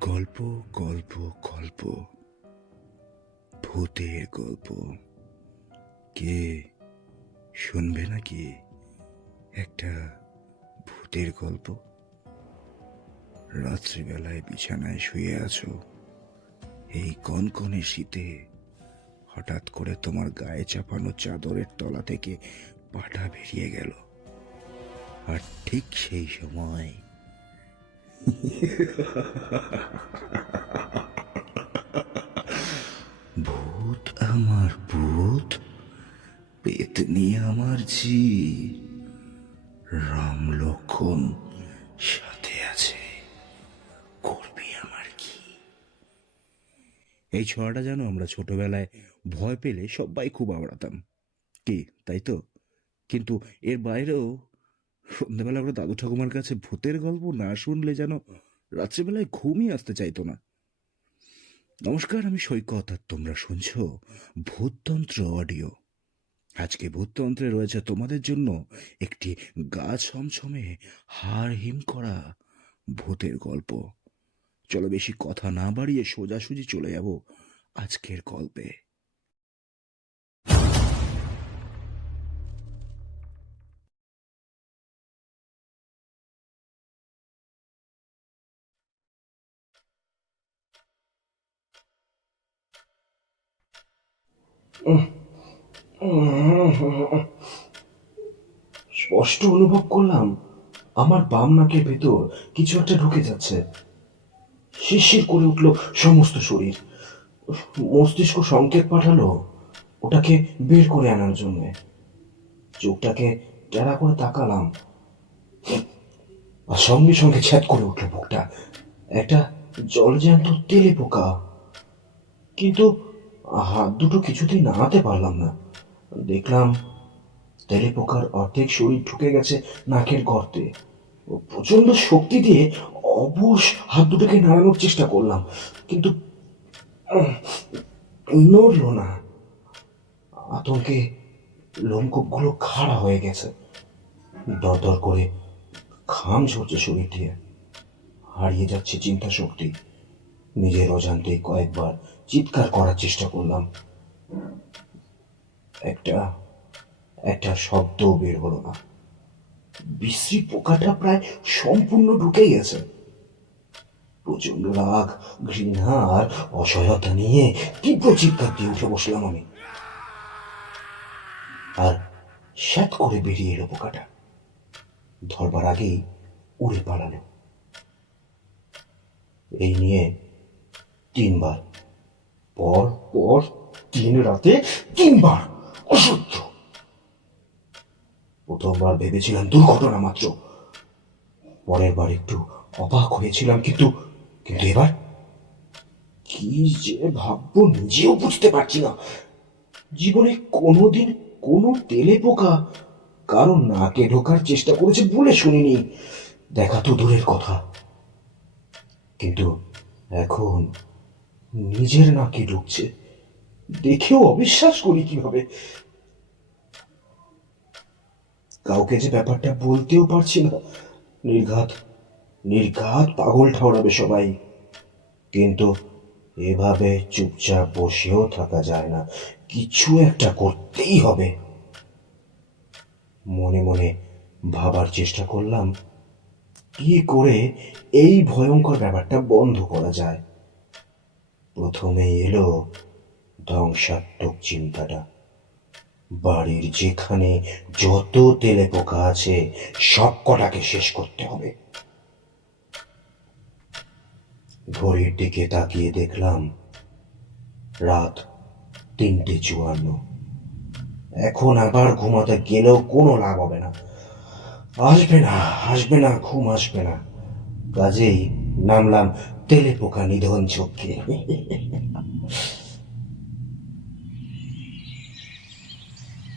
গল্প গল্প গল্প। ভূতের গল্প। কে শুনবে নাকি একটা ভূতের গল্প? রাত্রিবেলায় বিছানায় শুয়ে আছো। এই কনকনে শীতে হঠাৎ করে তোমার গায়ে চাপানো চাদরের তলা থেকে পাটা বেরিয়ে গেল। আর ঠিক সেই সময় ভূত আমার ভূত, পেতনি আমার জি রাম লক্ষণ সাথে আছে, করবি আমার কি? এই ছড়াটা জানো আমরা ছোটবেলায় ভয় পেলে সবাই খুব আওড়াতাম। কি, তাই তো? কিন্তু এর বাইরেও সন্ধ্যেবেলা আমরা দাদু ঠাকুমার কাছে ভূতের গল্প না শুনলে যেন রাত্রিবেলায় ঘুমই আসতে চাইতো না। নমস্কার, আমি সৈকত, আর তোমরা শুনছ ভূততন্ত্র অডিও। আজকে ভূততন্ত্রে রয়েছে তোমাদের জন্য একটি গা ছমছমে হাড় হিম করা ভূতের গল্প। চলো বেশি কথা না বাড়িয়ে সোজাসুজি চলে যাব আজকের গল্পে। স্পষ্ট অনুভব করলাম আমার বাম নাকের ভেতর কিছু একটা ঢুকে যাচ্ছে। শিরশির করে উঠল সমস্ত শরীর। মস্তিষ্ক সংকেত পাঠালো ওটাকে বের করে আনার জন্য। চোখটাকে টেরা করে তাকালাম। আর সঙ্গে সঙ্গে ছ্যাদ করে উঠল বুকটা। একটা জলজ্যান্ত তেলে পোকা। কিন্তু হাত দুটো কিছুতেই নাড়াতে পারলাম না। দেখলাম তেলে পোকার অর্ধেক শরীর ঢুকে গেছে নাকের গর্তে। ও প্রচণ্ড শক্তি দিয়ে অবশ হাত দুটোকে নাড়ানোর চেষ্টা করলাম, কিন্তু নড়ল না। আতঙ্কে লোমকূপগুলো খাড়া হয়ে গেছে। দরদর করে খাম ঝরছে শরীর দিয়ে। হারিয়ে যাচ্ছে চিন্তা শক্তি। নিজের অজান্তে কয়েকবার চিৎকার করার চেষ্টা করলাম। একটা একটা শব্দ বের হলো না। বিশ্রী পোকাটা প্রায় সম্পূর্ণ ঢুকে গেছে। প্রচণ্ড রাগ, ঘৃণা আর অসহায়তা নিয়ে তীব্র চিৎকার দিয়ে উঠে বসলাম আমি। আর স্যাত করে বেরিয়ে এলো পোকাটা। ধরবার আগেই উড়ে পালালো। এই নিয়ে তিনবার। পর পর, তিন রাতে তিনবার অসহ্য। প্রথমবার ভেবেছিলাম দুর্ঘটনা মাত্র। পরের বার একটু অবাক হয়েছিলাম, কিন্তু কিন্তু এবার কি যে ভাববো নিজেও বুঝতে পারছি না। জীবনে কোনোদিন কোনো তেলে পোকা কারও নাকে ঢোকার চেষ্টা করেছে বলে শুনিনি। দেখা তো দূরের কথা। কিন্তু এখন নিজের নাকে ঢুকছে। দেখেও অবিশ্বাস করি কীভাবে। কাউকে যে ব্যাপারটা বলতেও পারছি না। নির্ঘাত নির্ঘাত পাগল ঠাউরাবে সবাই। কিন্তু এভাবে চুপচাপ বসেও থাকা যায় না। কিছু একটা করতেই হবে। মনে মনে ভাবার চেষ্টা করলাম, কি করে এই ভয়ঙ্কর ব্যাপারটা বন্ধ করা যায়। প্রথমেই এলো ধ্বংসাত্মক চিন্তাটা। বাড়ির যেখানে যত তেলে পোকা আছে, সব কটাকে শেষ করতে হবে। ঘড়ির দিকে তাকিয়ে দেখলাম রাত তিনটে চুয়ান্ন। এখন আবার ঘুমাতে গেলেও কোনো লাভ হবে না। আসবে না আসবে না, ঘুম আসবে না। কাজেই নামলাম তেলে পোকা নিধন চোখকে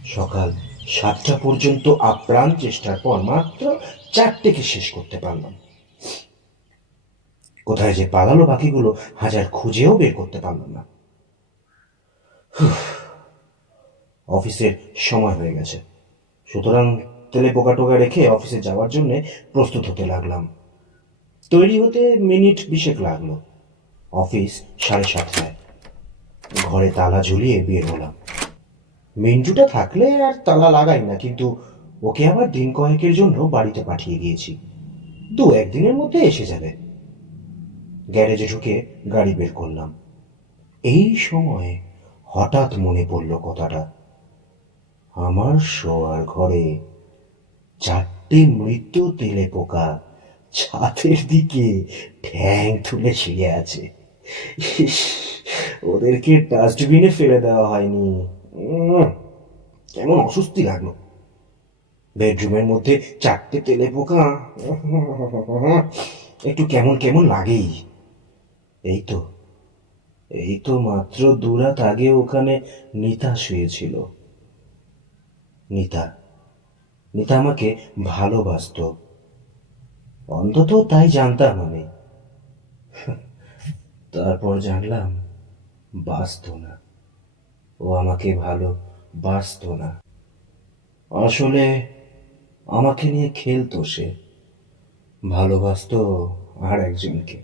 সকাল সাতটা পর্যন্ত আপ্রাণ চেষ্টার পর মাত্র চারটেকে শেষ করতে পারলাম। কোথায় যে পালালো বাকিগুলো হাজার খুঁজেও বের করতে পারলাম না। অফিসের সময় হয়ে গেছে। সুতরাং তেলে পোকা টোকা রেখে অফিসে যাওয়ার জন্য প্রস্তুত হতে লাগলাম। তৈরি হতে মিনিট বিশেক লাগল। অফিস সাড়ে সাতটায়। ঘরে তালা ঝুলিয়ে বের হলাম। মিন্টুটা থাকলে আর তালা লাগাই না, কিন্তু ওকে আবার দিন কয়েকের জন্য বাড়িতে পাঠিয়ে দিয়েছি দু একদিনের মধ্যে এসে যাবে। গ্যারেজে ঢুকে গাড়ি বের করলাম। এই সময় হঠাৎ মনে পড়ল কথাটা। আমার শোয়ার ঘরে চারটে মৃত্যু তেলে পোকা। ছাদের দিকে ঠ্যাং তুলে শুয়ে আছে। ওদেরকে ডাস্টবিনে ফেলে দেওয়া হয়নি। কেমন অস্বস্তি লাগল। বেডরুমের মধ্যে চারটে তেলে পোকা। একটু কেমন কেমন লাগেই। এই তো এই তো মাত্র দুরাত আগে ওখানে নিতা শুয়েছিল। নিতা নিতা আমাকে ভালোবাসতো। অন্তত তাই জানতাম আমি। তারপর জানলাম বাসতো না। ও আমাকে ভালো বাসতো না। আসলে আমাকে নিয়ে খেলতো সে। ভালোবাসতো আর একজনকে।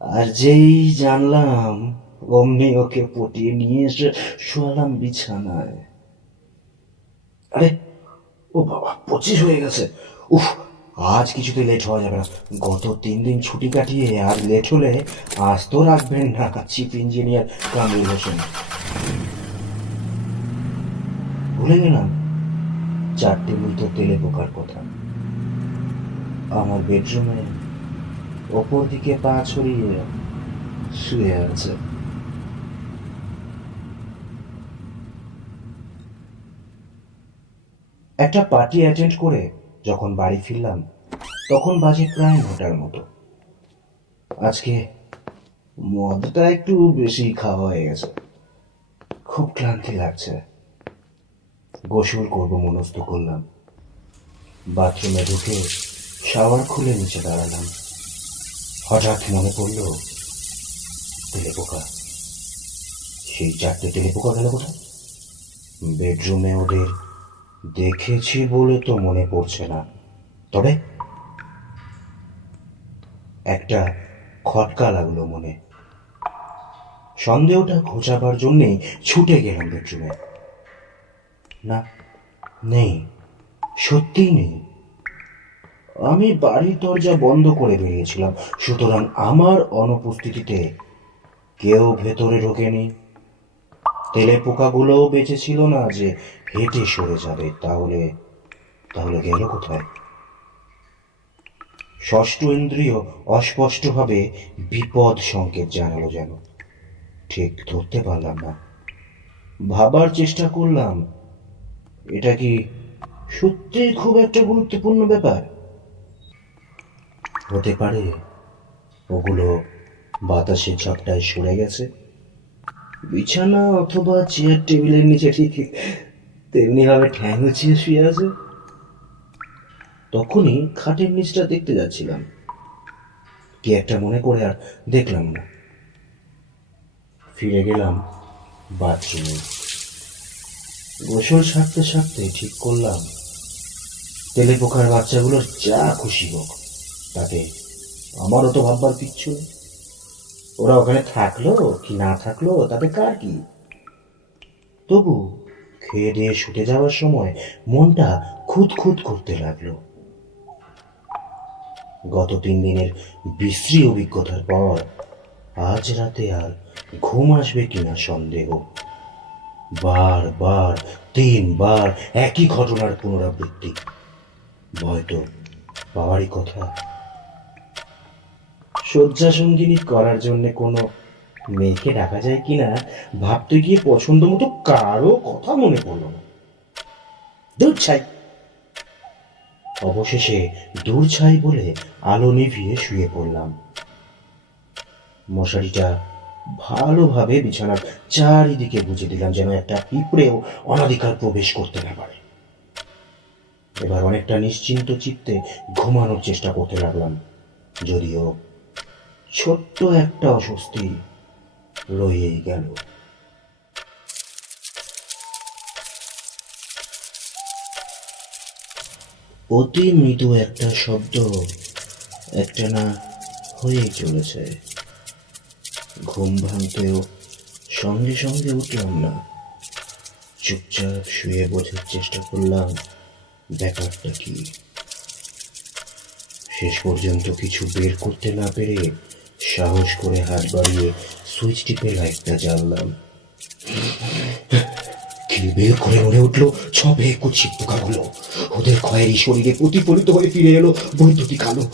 আর যেই জানলাম, অমনি ওকে পটিয়ে নিয়ে এসে শোয়ালাম বিছানায়। আরে, ও বাবা, পঁচিশ হয়ে গেছে। উফ আজ কিছুতে লেট হওয়া যাবে না। গত তিন দিন ছুটি কাটিয়ে আর লেট হলে আজ তো রাখবেন না, চিফ ইঞ্জিনিয়ার কামরুল হোসেন। ভুলে গেলাম চারটে মৃত তেলে পোকার কথা। আমার বেডরুমে ওপর দিকে পা ছড়িয়ে শুয়ে আছে। একটা পার্টি অ্যাটেন্ড করে যখন বাড়ি ফিরলাম, তখন বাজে প্রায় নটার মতো। আজকে মদটা একটু বেশি খাওয়া হয়ে গেছে। খুব ক্লান্তি লাগছে। গোসল করব মনস্থ করলাম। বাথরুমে ঢুকে শাওয়ার খুলে নিচে দাঁড়ালাম। হঠাৎ মনে পড়ল তেলেপোকা সেই চারটে তেলেপোকা গেল কোথায়? বেডরুমে ওদের দেখেছি বলে তো মনে পড়ছে না। তবে একটা খটকা লাগল মনে। সন্দেহটা ঘোচাবার জন্যে ছুটে গেলাম বেডরুমে। না, নেই, সত্যিই নেই। আমি বাড়ির দরজা বন্ধ করে বেরিয়েছিলাম, সুতরাং আমার অনুপস্থিতিতে কেউ ভেতরে ঢোকেনি। তেলে পোকাগুলোও বেঁচে ছিল না যে হেঁটে সরে যাবে। তাহলে তাহলে গেল কোথায়? ষষ্ঠ ইন্দ্রিয় অস্পষ্টভাবে বিপদ সংকেত জানালো যেন। ঠিক ধরতে পারলাম না। ভাবার চেষ্টা করলাম। এটা কি সত্যিই খুব একটা গুরুত্বপূর্ণ ব্যাপার? হতে পারে। ওগুলো বাতাসের ঝাপটায় সরে গেছে। বিছানা অথবা চেয়ার টেবিলের নিচে ঠিক তেমনি ভাবে ঠ্যাং উঁচিয়ে শুয়ে আছে। তখনই খাটের নিচটা দেখতে যাচ্ছিলাম। কি একটা মনে করে আর দেখলাম না। ফিরে গেলাম বাথরুমে গোসল সারতে সারতে ঠিক করলাম। তেলে পোকার বাচ্চাগুলোর যা খুশি হোক, তাতে আমারও তো ভাববার কিচ্ছু নেই। ওরা ওখানে থাকল? কি না থাকল? তাতে কার কি? তবু খেয়ে দিয়ে শুতে যাওয়ার সময় মনটা খুঁত খুঁত করতে লাগল। গত তিন দিনের বিশ্রী অভিজ্ঞতার পর আজ রাতে আর ঘুম আসবে কিনা সন্দেহ। বার বার, তিনবার একই ঘটনার পুনরাবৃত্তি। ভয় তো পাওয়ারই কথা। শয্যা সঙ্গিনী করার জন্য কোনো মেয়েকে ডাকা যায় কিনা, ভাবতে গিয়ে পছন্দ মতো কারও কথা মনে পড়ল না। দূর ছাই অবশেষে দূর ছাই বলে আলো নিভিয়ে শুয়ে পড়লাম। মশারিটা ভালোভাবে বিছানার চারিদিকে বুঝে দিলাম যেন একটা পিঁপড়েও অনাধিকার প্রবেশ করতে না পারে। এবার অনেকটা নিশ্চিন্ত চিত্তে ঘুমানোর চেষ্টা করতে লাগলাম, যদিও ছোট্ট একটা অস্বস্তি রয়েই গেল। অতি মৃদু একটা শব্দ একটা না হয়েই চলেছে। ঘুম ভাঙতেও সঙ্গে সঙ্গে উঠলাম না। চুপচাপ শুয়ে বোঝার চেষ্টা করলাম, ব্যাপারটা কি? শেষ পর্যন্ত কিছু বের করতে না পেরে সাহস করে হাত বাড়িয়ে সুইচ টিপে লাইটটা জ্বাললাম। কি বের করে মনে উঠল? ছবে কুচিত পোকাগুলো ওদের খয়েরি শরীরে প্রতিফলিত হয়ে ফিরে এলো বৈদ্যুতিক আলো।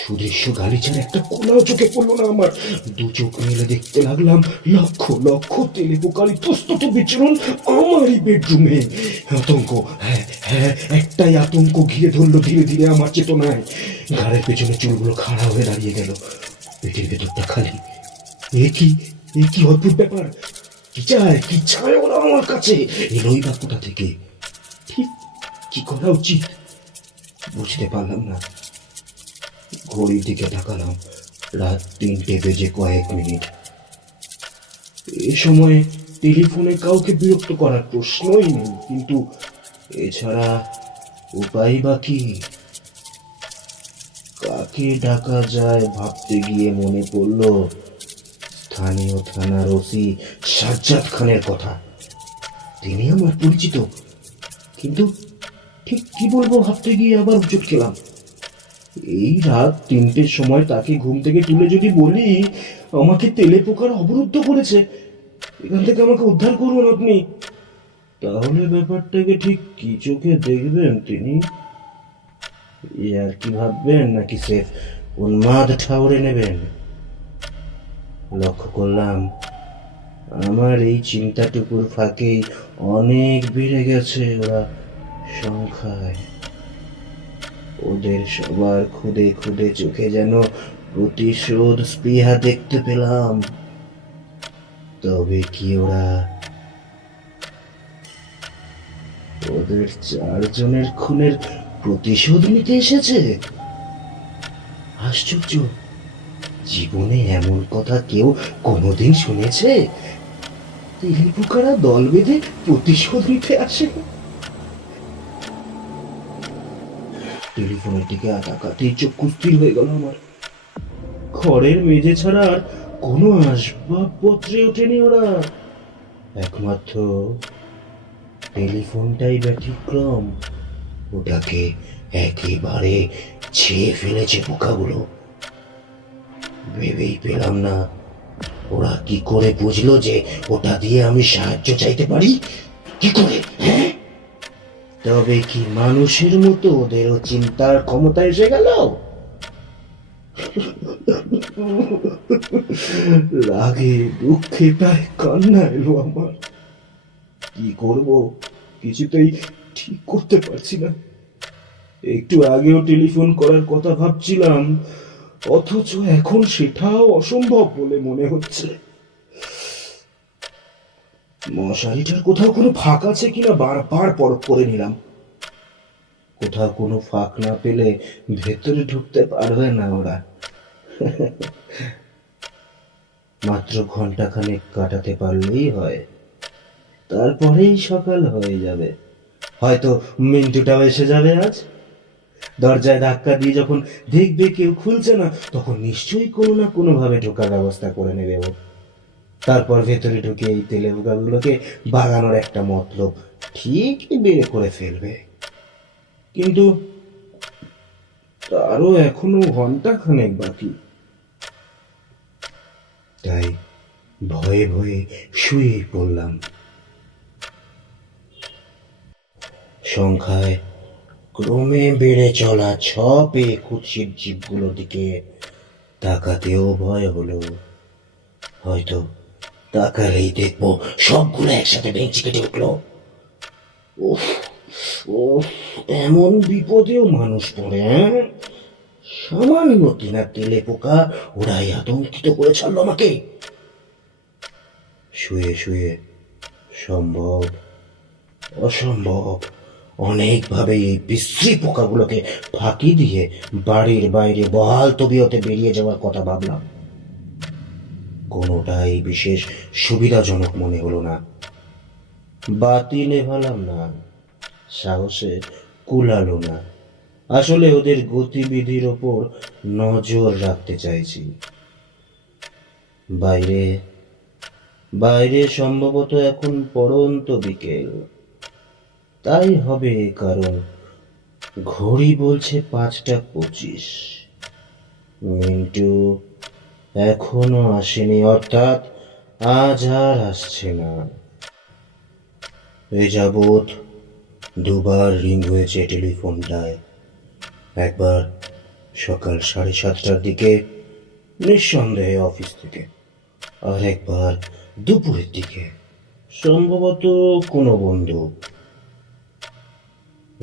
সুদৃশ্য গালিচার একটা কোনাও চোখে পড়ল না আমার। দু চোখ মেলে দেখতে লাগলাম লক্ষ লক্ষ তেলে পোকারি প্রস্তুত বিচরণ আমারই বেডরুমে। আতঙ্ক হ্যাঁ হ্যাঁ একটাই আতঙ্ক ঘিরে ধরলো ধীরে ধীরে আমার চেতনায়। ঘাড়ের পেছনে চুলগুলো খাড়া হয়ে দাঁড়িয়ে গেল। পেটের ভেতরটা খালি এ কি এ কি অদ্ভুত ব্যাপার? কি চায় কি চায় ওরা আমার কাছে? এলোই বা কোথা থেকে ঠিক কি করা উচিত? বুঝতে পারলাম না। ঘড়ির দিকে তাকালাম রাত তিনটে বেজে কয়েক মিনিট। এ সময় টেলিফোনে কাউকে বিরক্ত করার প্রশ্নই নেই, কিন্তু এছাড়া উপায় বা কি? কাকে ডাকা যায় ভাবতে গিয়ে মনে পড়ল, স্থানীয় থানার ওসি সাজ্জাদ খানের কথা। তিনি আমার পরিচিত, কিন্তু ঠিক কি বলব ভাবতে গিয়ে আবার উচট খেলাম। এই রাত তিনটের সময় তাকে ঘুম থেকে তুলে যদি বলি, আমাকে তেলে পোকার অবরুদ্ধ করেছে। এখান থেকে আমাকে উদ্ধার করুন আপনি। তাহলে ব্যাপারটাকে ঠিক কি চোখে দেখবেন তিনি? এ আর কি ভাববেন? নাকি সেফ উন্মাদ ঠাউরে নেবেন? লক্ষ্য করলাম, আমার এই চিন্তাটুকুর ফাঁকেই অনেক বেড়ে গেছে ওরা সংখ্যায়। ওদের সবার খুদে খুদে চোখে যেন প্রতিশোধ স্পৃহা দেখতে পেলাম। তবে কি ওরা ওদের চারজনের খুনের প্রতিশোধ নিতে এসেছে? আশ্চর্য। জীবনে এমন কথা কেউ কোনোদিন শুনেছে? তেলিপুকারা দল বেঁধে প্রতিশোধ নিতে আসে? টেলিফোনের দিকে তাকাতেই চোখ কুস্তির হয়ে গেল আমার। খড়ের মেঝে ছাড়া আর কোনো আসবাবপত্রে ওঠেনি ওরা। একমাত্র টেলিফোনটাই ব্যতিক্রম। ওটাকে একেবারে ছেয়ে ফেলেছে পোকাগুলো। ভেবেই পেলাম না, ওরা কি করে বুঝলো যে ওটা দিয়ে আমি সাহায্য চাইতে পারি? কি করে হ্যাঁ? তবে কি মানুষের মতো ওদেরও চিন্তার ক্ষমতা এসে গেল? রাগে, দুঃখে প্রায় কান্না এলো আমার। কি করব? কিছুতেই ঠিক করতে পারছি না। একটু আগেও টেলিফোন করার কথা ভাবছিলাম, অথচ এখন সেটাও অসম্ভব বলে মনে হচ্ছে। মশারিটার কোথাও কোনো ফাঁক আছে কিনা বারবার পরখ করে নিলাম। কোথাও কোনো ফাঁক না পেলে ভেতরে ঢুকতে পারবে না ওরা। মাত্র ঘন্টাখানেক কাটাতে পারলেই হয়। তারপরেই সকাল হয়ে যাবে। হয়তো মিন্টুটাও এসে যাবে আজ। দরজায় ধাক্কা দিয়ে যখন দেখবে কেউ খুলছে না, তখন নিশ্চয়ই কোনো না কোনো ভাবে ঢোকার ব্যবস্থা করে নেবে ও। তারপর ভেতরে ঢুকে এই তেলে বোকাগুলোকে বাগানোর একটা মতলব ঠিকই বের করে ফেলবে। কিন্তু তারও এখনও ঘণ্টা খানেক বাকি। তাই ভয়ে ভয়ে শুয়ে পড়লাম। সংখ্যায় ক্রমে বেড়ে চলা ছপে কুৎসিত জীবগুলো দিকে তাকাতেও ভয় হলো। হয়তো তাকালেই দেখব সবগুলো একসাথে বেঞ্চি কেটে উঠল। উফ এমন বিপদেও মানুষ পড়ে হ্যাঁ? সামান্য কিনা তেলে পোকা ওরাই আতঙ্কিত করে ছাড়লো আমাকে। শুয়ে শুয়ে সম্ভব, অসম্ভব। অনেকভাবে এই বিশ্রী পোকাগুলোকে ফাঁকি দিয়ে বাড়ির বাইরে বহাল তবিয়তে বেরিয়ে যাওয়ার কথা ভাবলাম। কোনোটাই বিশেষ সুবিধাজনক মনে হলো না। বাতি নেভালাম না সাহসে কুলালো না। আসলে ওদের গতিবিধির ওপর নজর রাখতে চাইছি। বাইরে বাইরে সম্ভবত এখন পড়ন্ত বিকেল। তাই হবে কারণ। ঘড়ি বলছে পাঁচটা পঁচিশ। মিন্টু, এখনও আসেনি, অর্থাৎ আজ আর আসছে না। এ যাবৎ দুবার রিং হয়েছে টেলিফোনটায়। একবার সকাল সাড়ে সাতটার দিকে, নিঃসন্দেহে অফিস থেকে। আর একবার দুপুরের দিকে। সম্ভবত কোনো বন্ধু।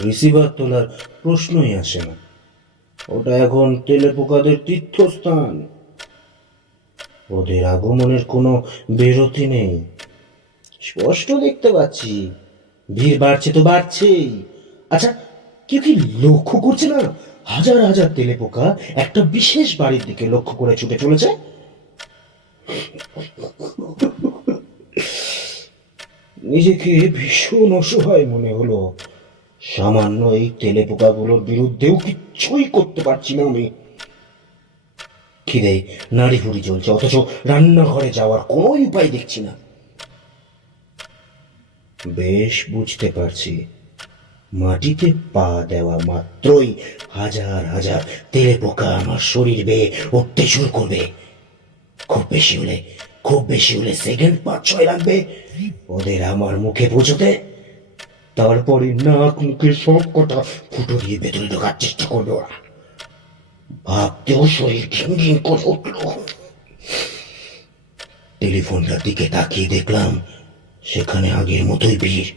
রিসিভার তোলার প্রশ্নই আসে না। ওটা এখন তেলেপোকাদের তীর্থস্থান। ওদের আগমনের কোনো বিরতি নেই। স্পষ্ট দেখতে পাচ্ছি। ভিড় বাড়ছে তো বাড়ছেই। আচ্ছা কেউ কি লক্ষ্য করছে না? হাজার হাজার তেলেপোকা একটা বিশেষ বাড়ির দিকে লক্ষ্য করে ছুটে চলেছে। নিজেকে ভীষণ অসহায় মনে হলো। সামান্য এই তেলেপোকাগুলোর বিরুদ্ধেও কিচ্ছুই করতে পারছি না আমি। খিদে নাড়ি ফুড়ি চলছে, অথচ রান্নাঘরে যাওয়ার কোনো উপায় দেখছি না। বেশ বুঝতে পারছি, মাটিতে পা দেওয়া মাত্রই হাজার হাজার তেলে পোকা আমার শরীর বেয়ে উঠতে শুরু করবে। খুব বেশি হলে, খুব বেশি হলে সেকেন্ড পাঁচ ছয় লাগবে। ওদের আমার মুখে পৌঁছতে তারপরে নাক মুখে সব কটা ফুটো দিয়ে ভেতরে ঢোকার চেষ্টা করবে ওরা ভাবতেও শরীর ঘিন করে উঠল। টেলিফোনটার দিকে তাকিয়ে দেখলাম সেখানে আগের মতোই ভিড়।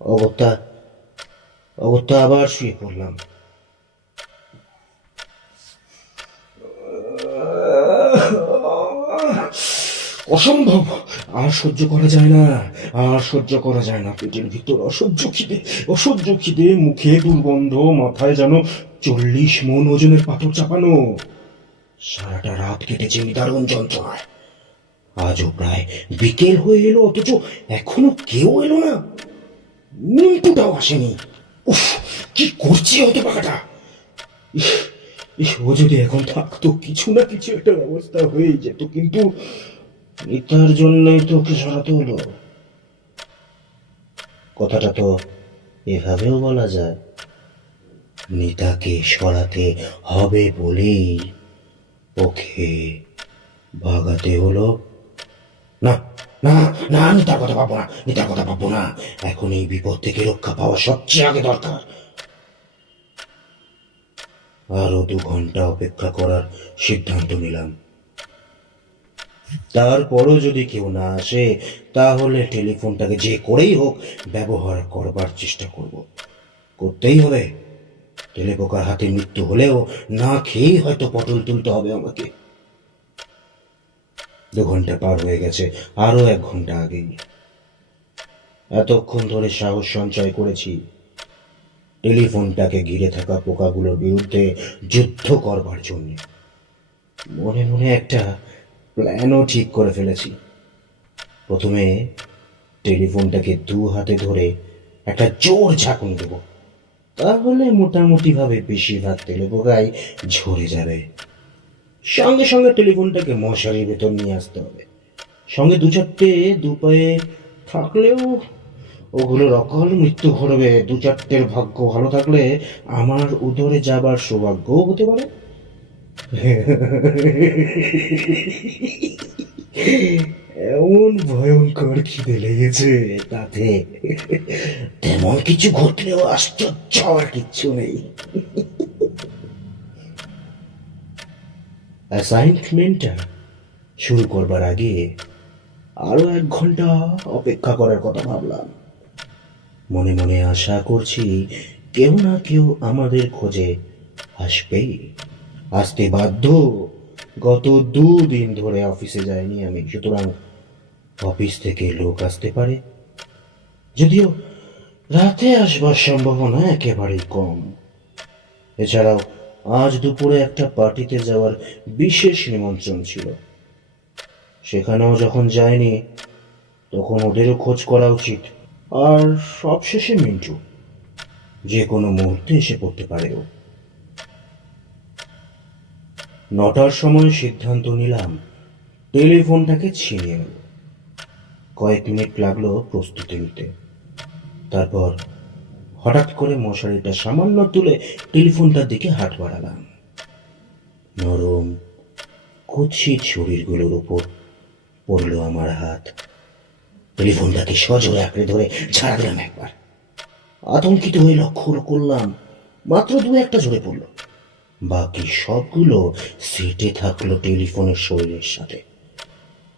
অগত্যা অগত্যা আবার শুয়ে পড়লাম। অসম্ভব। আর সহ্য করা যায় না, আর সহ্য করা যায় না। পেটের ভিতর অসহ্য খিদে অসহ্য খিদে, মুখে দুর্গন্ধ, মাথায় যেন চল্লিশ মন ওজনের পাথর চাপানো। সারাটা রাত কেটেছে নিদারুণ যন্ত্রণায়। আজও প্রায় বিকেল হয়ে এলো, অথচ এখনও কেউ এলো না। মিন্টুটাও আসেনি। উফ, কি করছে হতে পাকাটা ও যদি এখন থাকতো, কিছু না কিছু একটা ব্যবস্থা হয়ে যেত, কিন্তু এটার জন্যই তো ওকে সরাতে হলো কথাটা তো এভাবেও বলা যায়। নিতাকে সরাতে হবে বলেই ওকে ভাগাতে হলো। না না না আমি তার কথা পাবো না আমি তার কথা পাবো না। এখন এই বিপদ থেকে রক্ষা পাওয়া সবচেয়ে আগে দরকার। আরও দু ঘণ্টা অপেক্ষা করার সিদ্ধান্ত নিলাম। তারপরও যদি কেউ না আসে, তাহলে টেলিফোনটাকে যে করেই হোক ব্যবহার করবার চেষ্টা করব। করতেই হবে। টেলিপোকার হাতে মৃত্যু হলেও না খেয়েই হয়তো পটল তুলতে হবে আমাকে। দু ঘণ্টা পার হয়ে গেছে আরও এক ঘণ্টা আগেই। এতক্ষণ ধরে সাহস সঞ্চয় করেছি। টেলিফোনটাকে ঘিরে থাকা পোকাগুলোর বিরুদ্ধে যুদ্ধ করবার জন্য। মনে মনে একটা প্ল্যানও ঠিক করে ফেলেছি। প্রথমে টেলিফোনটাকে দু হাতে ধরে একটা জোর ঝাঁকুন দেব। তাহলে মোটামুটি ভাবে বেশিরভাগ তেলেপোকাই ঝরে যাবে। সঙ্গে সঙ্গে টেলিফোনটাকে মশারির ভেতর নিয়ে আসতে হবে। সঙ্গে দু চারটে, দু পায়ে থাকলেও ওগুলোর অকাল মৃত্যু ঘটবে। দু চারটের ভাগ্য ভালো থাকলে আমার উদরে যাবার সৌভাগ্যও হতে পারে। এমন ভয়ঙ্কর খিদে লেগেছে তাতে। তেমন কিছু ঘটলেও আশ্চর্য কিচ্ছু নেই। অ্যাসাইনমেন্টটা শুরু করবার আগে আরও এক ঘণ্টা অপেক্ষা করার কথা ভাবলাম। মনে মনে আশা করছি কেউ না কেউ আমাদের খোঁজে আসবেই। আসতে বাধ্য। গত দুদিন ধরে অফিসে যাইনি আমি, সুতরাং অফিস থেকে লোক আসতে পারে। যদিও রাতে আসবার সম্ভাবনা একেবারেই কম। এছাড়াও আজ দুপুরে একটা পার্টিতে যাওয়ার বিশেষ নিমন্ত্রণ ছিল। সেখানেও যখন যায়নি তখন ওদেরও খোঁজ করা উচিত। আর সবশেষে মিন্টু, যে কোনো মুহূর্তে এসে পড়তে পারে ও নটার সময় সিদ্ধান্ত নিলাম। টেলিফোনটাকে ছিনিয়ে নেব। কয়েক মিনিট লাগল প্রস্তুতি নিতে। তারপর হঠাৎ করে মশারিটা সামান্য তুলে টেলিফোনটার দিকে হাত বাড়ালাম। নরম কুৎসিত শরীরগুলোর উপর পড়ল আমার হাত। টেলিফোনটাকে সজোরে আঁকড়ে ধরে ছাড়া দিলাম একবার। আতঙ্কিত হয়ে লক্ষ্য করলাম, মাত্র দু একটা ঝরে পড়ল। বাকি সবগুলো সেটে থাকল টেলিফোনের শরীরের সাথে।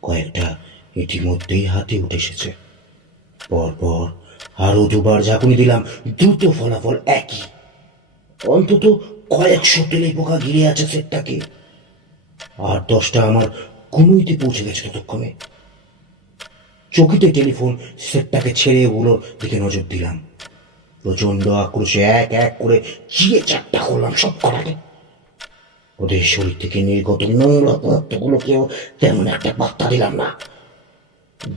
কয়েকটা ইতিমধ্যেই হাতে উঠে এসেছে। পরপর আরও দুবার ঝাঁকুনি দিলাম, দ্রুত ফলাফল একই। অন্তত কয়েকশো টেলে পোকা ঘিরে আছে সেটটাকে। আর দশটা আমার কুনুইতে পৌঁছে গেছে ততক্ষণে। চকিতে টেলিফোন, সেটটাকে ছেড়ে ওগুলোর দিকে নজর দিলাম। প্রচণ্ড আক্রোশে এক এক করে চিয়ে চারটা করলাম সব কটাকে। ওদের শরীর থেকে নির্গত নোংরা পদার্থগুলোকেও তেমন একটা পাত্তা দিলাম না।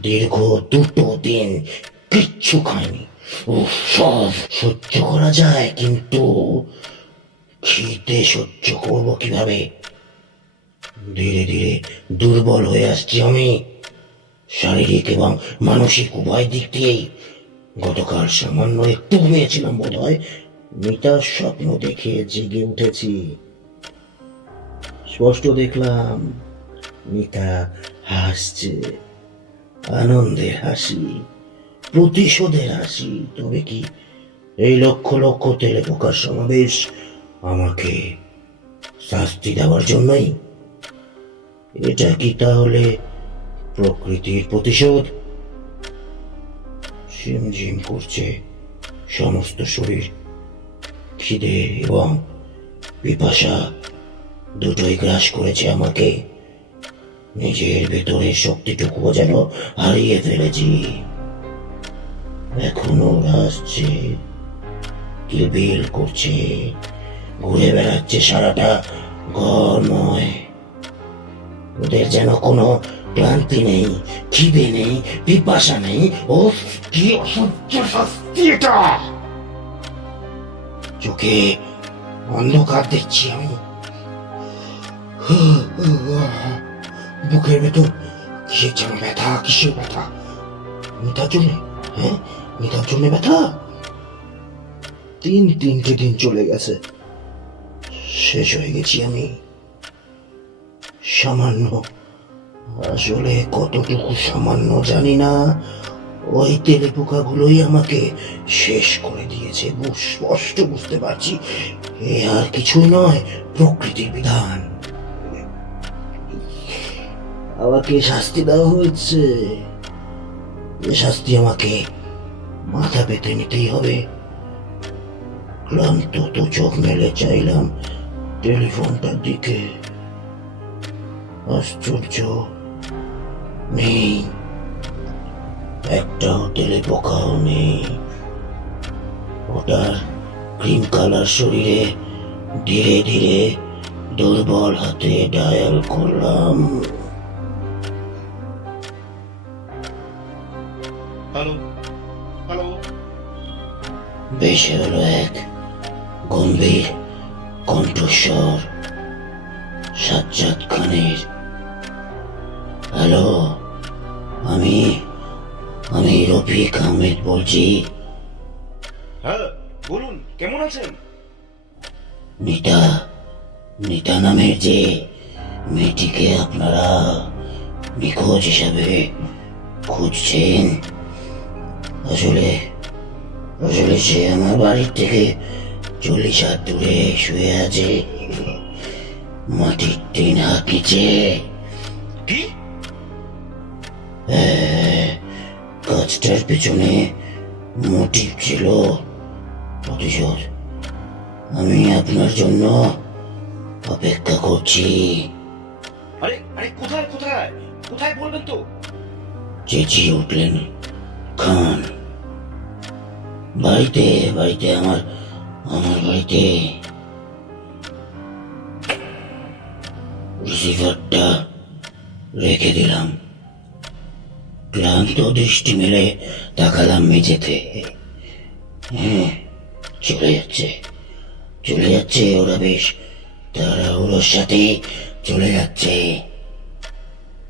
দীর্ঘ দুটো দিন কিচ্ছু খায়নি সব সহ্য করা যায়, কিন্তু খিদে সহ্য করব কীভাবে? ধীরে ধীরে দুর্বল হয়ে আসছি আমি। শারীরিক এবং মানসিক উভয় দিক দিয়েই। গতকাল সামান্য একটু ঘুমিয়েছিলাম বোধ হয় মিতার স্বপ্ন দেখে জেগে উঠেছি। স্পষ্ট দেখলাম মিতা হাসছে আনন্দের হাসি প্রতিশোধের হাসি। তবে কি এই লক্ষ লক্ষ তেলে পোকার সমাবেশ আমাকে শাস্তি দেওয়ার জন্যই? এটা কি তাহলে প্রকৃতির প্রতিশোধ? ঝিমঝিম করছে সমস্ত শরীর, খিদে এবং পিপাসা। দুটোই গ্রাস করেছে আমাকে। নিজের ভেতরের শক্তিটুকুও যেন হারিয়ে ফেলেছি। এখনও আসছে। কিলবিল করছে। ঘুরে বেড়াচ্ছে সারাটা ঘরময় ওদের যেন কোনো ক্লান্তি নেই, খিদে নেই, পিপাসা নেই। ও কি অসহ্য শাস্তি এটা! চোখে অন্ধকার দেখছি আমি। বুকের ভেতর কিসের যেন ব্যথা? কিসের ব্যথা? মিতার জন্য? হ্যাঁ? মিতার জন্য ব্যথা? তিন তিনটে দিন চলে গেছে। শেষ হয়ে গেছি আমি। সামান্য আসলে কতটুকু সামান্য জানি না। ওই তেলে পোকাগুলোই আমাকে শেষ করে দিয়েছে। স্পষ্ট বুঝতে পারছি। এ আর কিছুই নয়, প্রকৃতির বিধান। আমাকে শাস্তি দেওয়া হয়েছে। শাস্তি আমাকে মাথা পেতে নিতেই হবে। ক্লান্ত তো চোখ মেলে চাইলাম টেলিফোনটার দিকে। আশ্চর্য, নেই। একটা হোটেলে পোকাও নেই। ওটার ক্রিম কালার শরীরে ধীরে ধীরে দুর্বল হাতে ডায়াল করলাম। ভেসে এক গম্ভীর কণ্ঠস্বর সাজ্জাদ খানের। হ্যালো আমি আমি রফিক আহমেদ বলছি। হ্যাঁ বলুন কেমন আছেন? মিতা মিতা নামের যে মেয়েটিকে আপনারা নিখোঁজ হিসাবে খুঁজছেন আসলে আসলে সে আমার বাড়ির থেকে চল্লিশ হাত দূরে শুয়ে আছে। মাটির তিন হাত নিচে। কি? গাছটার পিছনে মোটিভ ছিল। প্রতিশোধ আমি আপনার জন্য অপেক্ষা করছি। আরে আরে কোথায় কোথায়? কোথায় বলবেন তো? চেঁচিয়ে উঠলেন খান। বাড়িতে বাড়িতে আমার আমার বাড়িতে। রিসিভারটা রেখে দিলাম। ক্লান্ত দৃষ্টি মেলে তাকালাম মেঝেতে। হ্যাঁ চলে যাচ্ছে চলে যাচ্ছে ওরা বেশ। তারা ওর সাথে চলে যাচ্ছে।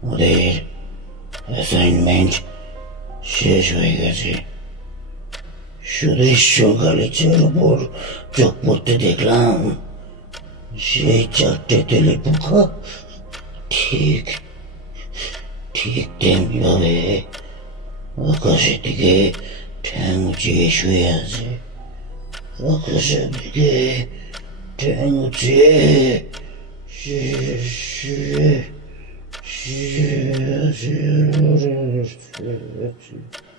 ওদের অ্যাসাইনমেন্ট শেষ হয়ে গেছে। সুদৃশ্য গালিচার উপর চোখ পড়তে দেখলাম সেই চারটে তেলে পোকা ঠিক ঠিক তেমনি ভাবে আকাশের দিকে ঠ্যাং উঁচিয়ে শুয়ে আছে আকাশের দিকে ঠ্যাং উঁচিয়ে শুয়ে শুয়ে শুয়ে আছে শুয়ে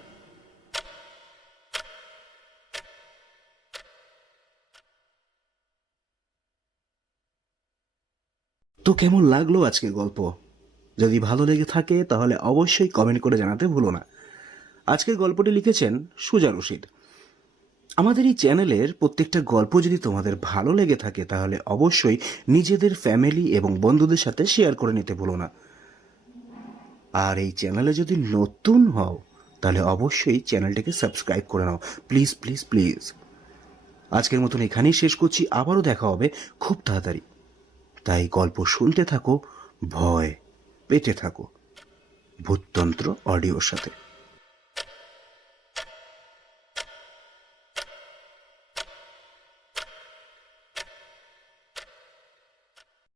তো কেমন লাগল আজকের গল্প? যদি ভালো লেগে থাকে, তাহলে অবশ্যই কমেন্ট করে জানাতে ভুলো না। আজকের গল্পটি লিখেছেন সুজা রশিদ। আমাদের এই চ্যানেলের প্রত্যেকটা গল্প যদি তোমাদের ভালো লেগে থাকে, তাহলে অবশ্যই নিজেদের ফ্যামিলি এবং বন্ধুদের সাথে শেয়ার করে নিতে ভুলো না। আর এই চ্যানেলে যদি নতুন হও, তাহলে অবশ্যই চ্যানেলটাকে সাবস্ক্রাইব করে নাও। প্লিজ প্লিজ প্লিজ আজকের মতন এখানেই শেষ করছি। আবারও দেখা হবে খুব তাড়াতাড়ি। তাই গল্প শুনতে থাকো ভয় পেতে থাকো। ভূততন্ত্র অডিওর সাথে।